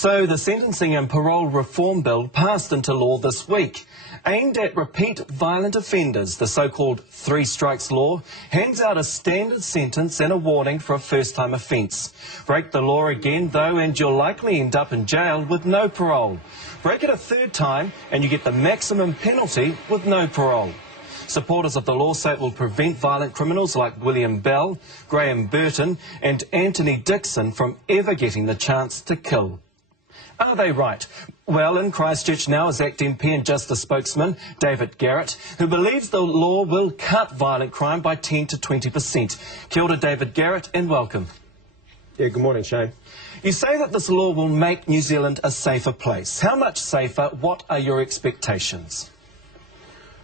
So the Sentencing and Parole Reform Bill passed into law this week. Aimed at repeat violent offenders, the so-called three strikes law hands out a standard sentence and a warning for a first-time offence. Break the law again, though, and you'll likely end up in jail with no parole. Break it a third time and you get the maximum penalty with no parole. Supporters of the law say it will prevent violent criminals like William Bell, Graham Burton and Anthony Dixon from ever getting the chance to kill. Are they right? Well, in Christchurch now is ACT MP and Justice spokesman David Garrett, who believes the law will cut violent crime by 10 to 20%. Kia ora, David Garrett, and welcome. Yeah, good morning, Shane. You say that this law will make New Zealand a safer place. How much safer? What are your expectations?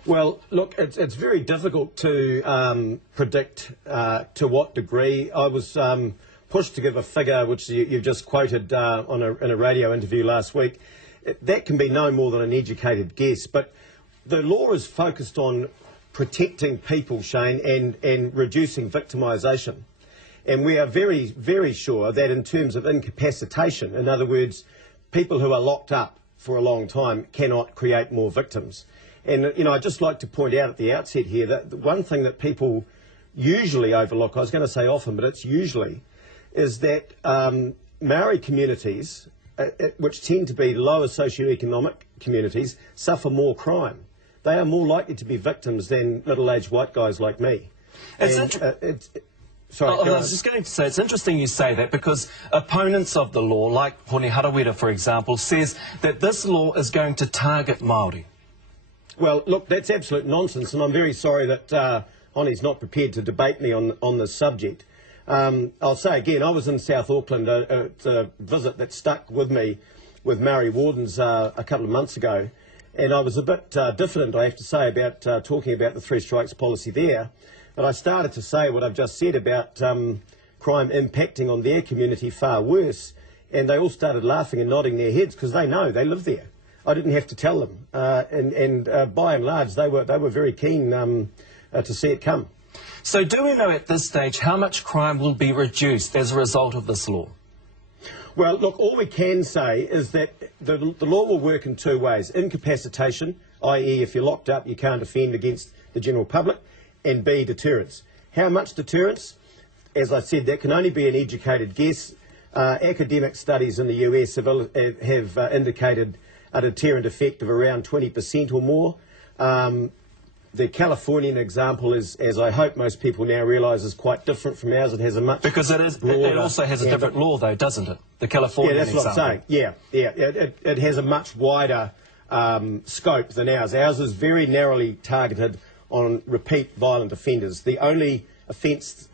Well, look, it's very difficult to predict to what degree. I was pushed to give a figure which you've just quoted in a radio interview last week. That can be no more than an educated guess, but the law is focused on protecting people, Shane, and reducing victimisation. And we are very, very sure that in terms of incapacitation, in other words, people who are locked up for a long time cannot create more victims. And, you know, I'd just like to point out at the outset here that the one thing that people usually overlook, I was going to say often, but it's usually, is that Marae communities, which tend to be lower socioeconomic communities, suffer more crime. They are more likely to be victims than middle-aged white guys like me. Sorry, I was just going to say, it's interesting you say that because opponents of the law, like Hone Harawira, for example, says that this law is going to target Māori. Well, look, that's absolute nonsense, and I'm very sorry that Hone's not prepared to debate me on this subject. I'll say again, I was in South Auckland, it's a visit that stuck with me with Maori wardens a couple of months ago, and I was a bit diffident, I have to say, about talking about the three strikes policy there. But I started to say what I've just said about crime impacting on their community far worse, and they all started laughing and nodding their heads because they know, they live there. I didn't have to tell them, and by and large they were very keen to see it come. So do we know at this stage how much crime will be reduced as a result of this law? Well, look, all we can say is that the law will work in two ways. Incapacitation, i.e. if you're locked up you can't offend against the general public, and B, deterrence. How much deterrence? As I said, that can only be an educated guess. Academic studies in the US have indicated a deterrent effect of around 20% or more. The Californian example is, as I hope most people now realise, is quite different from ours. It has a much because it also has a different law, though, doesn't it? The Californian example. Yeah, that's what I'm saying. Yeah. It has a much wider scope than ours. Ours is very narrowly targeted on repeat violent offenders. The only offences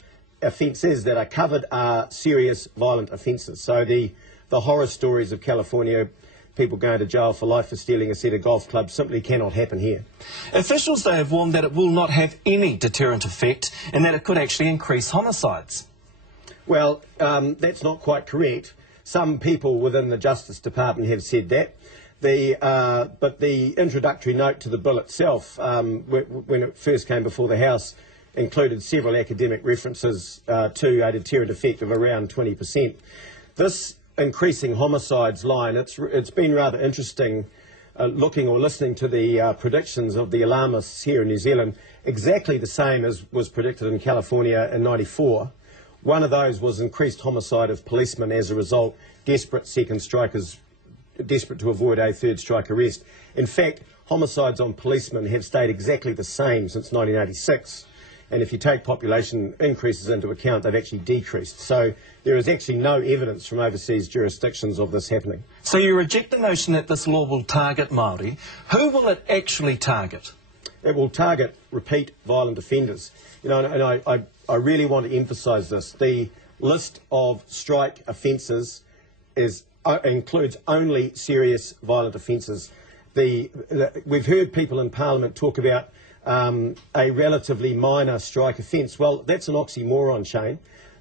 that are covered are serious violent offences. So the horror stories of California, people going to jail for life for stealing a set of golf clubs, simply cannot happen here. Officials, though, have warned that it will not have any deterrent effect and that it could actually increase homicides. Well, that's not quite correct. Some people within the Justice Department have said that. But the introductory note to the bill itself, when it first came before the House, included several academic references to a deterrent effect of around 20%. This increasing homicides line, it's been rather interesting looking or listening to the predictions of the alarmists here in New Zealand, exactly the same as was predicted in California in '94. One of those was increased homicide of policemen as a result, desperate second strikers, desperate to avoid a third strike arrest. In fact, homicides on policemen have stayed exactly the same since 1986. And if you take population increases into account, they've actually decreased. So there is actually no evidence from overseas jurisdictions of this happening. So you reject the notion that this law will target Māori. Who will it actually target? It will target repeat violent offenders. You know, and I really want to emphasise this. The list of strike offences includes only serious violent offences. We've heard people in Parliament talk about a relatively minor strike offence. Well, that's an oxymoron, Shane.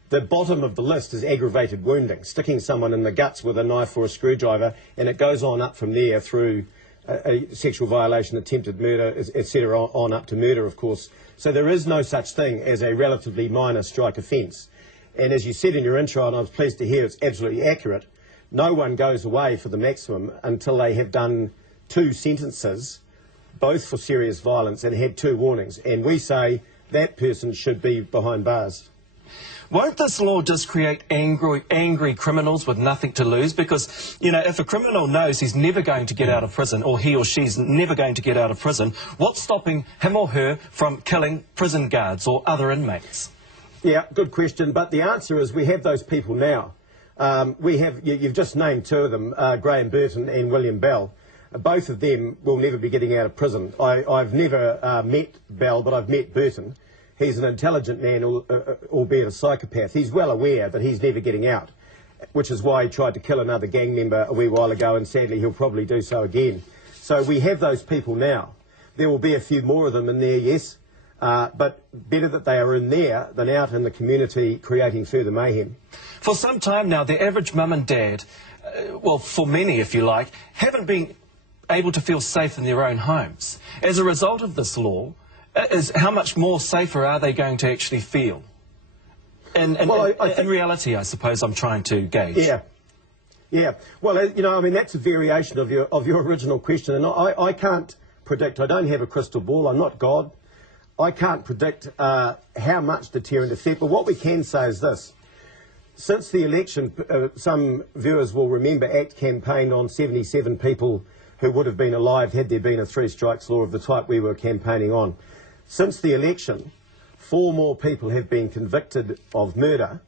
The bottom of the list is aggravated wounding, sticking someone in the guts with a knife or a screwdriver, and it goes on up from there through a sexual violation, attempted murder, etc., on up to murder, of course. So there is no such thing as a relatively minor strike offence. And as you said in your intro, and I was pleased to hear it's absolutely accurate, no one goes away for the maximum until they have done 2 sentences, both for serious violence, and had 2 warnings. And we say that person should be behind bars. Won't this law just create angry criminals with nothing to lose? Because, you know, if a criminal knows he's never going to get out of prison, or he or she's never going to get out of prison, what's stopping him or her from killing prison guards or other inmates? Yeah, good question. But the answer is we have those people now. You've just named 2 of them, Graham Burton and William Bell. Both of them will never be getting out of prison. I've never met Bell, but I've met Burton. He's an intelligent man, albeit a psychopath. He's well aware that he's never getting out, which is why he tried to kill another gang member a wee while ago, and sadly he'll probably do so again. So we have those people now. There will be a few more of them in there, yes, but better that they are in there than out in the community creating further mayhem. For some time now, the average mum and dad, well, for many if you like, haven't been able to feel safe in their own homes. As a result of this law, how much more safer are they going to actually feel? In reality, I suppose I'm trying to gauge. Yeah. Well, you know, I mean, that's a variation of your original question, and I can't predict. I don't have a crystal ball. I'm not God. I can't predict how much deterrent effect. But what we can say is this. Since the election, some viewers will remember ACT campaigned on 77 people who would have been alive had there been a 3 strikes law of the type we were campaigning on. Since the election, 4 more people have been convicted of murder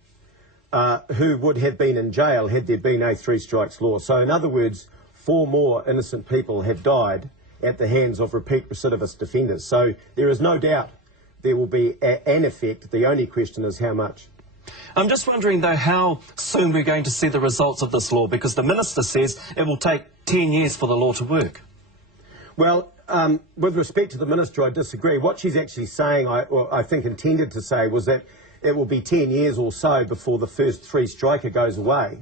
who would have been in jail had there been a 3 strikes law. So in other words, 4 more innocent people have died at the hands of repeat recidivist offenders. So there is no doubt there will be an effect. The only question is how much. I'm just wondering, though, how soon we're going to see the results of this law, because the Minister says it will take 10 years for the law to work. Well, with respect to the Minister, I disagree. What she's actually saying, I think intended to say, was that it will be 10 years or so before the first 3 striker goes away.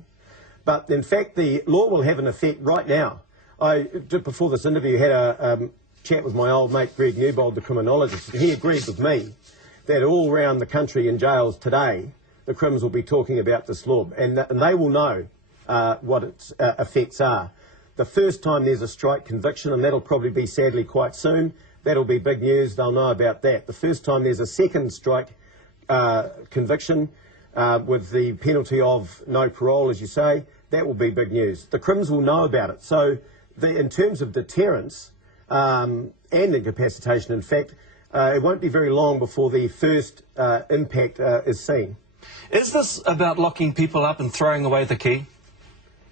But in fact, the law will have an effect right now. I, just before this interview, had a chat with my old mate Greg Newbold, the criminologist. He agreed with me that all around the country in jails today, the Crims will be talking about this law, and they will know what its effects are. The first time there's a strike conviction, and that'll probably be sadly quite soon, that'll be big news. They'll know about that. The first time there's a second strike conviction with the penalty of no parole, as you say, that will be big news. The Crims will know about it. So in terms of deterrence and incapacitation, in fact, it won't be very long before the first impact is seen. Is this about locking people up and throwing away the key?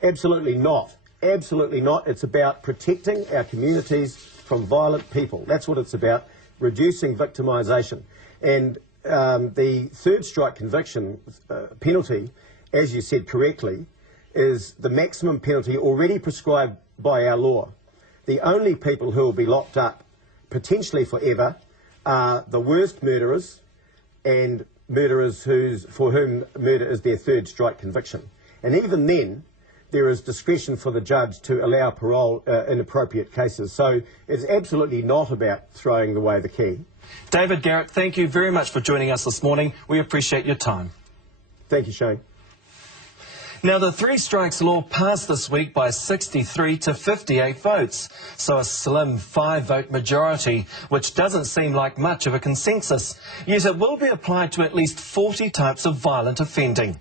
Absolutely not. Absolutely not. It's about protecting our communities from violent people. That's what it's about, reducing victimisation. And the 3rd strike conviction penalty, as you said correctly, is the maximum penalty already prescribed by our law. The only people who will be locked up, potentially forever, are the worst murderers and murderers for whom murder is their 3rd strike conviction. And even then, there is discretion for the judge to allow parole in appropriate cases. So it's absolutely not about throwing away the key. David Garrett, thank you very much for joining us this morning. We appreciate your time. Thank you, Shane. Now, the 3 strikes law passed this week by 63 to 58 votes, so a slim 5-vote majority, which doesn't seem like much of a consensus. Yet it will be applied to at least 40 types of violent offending.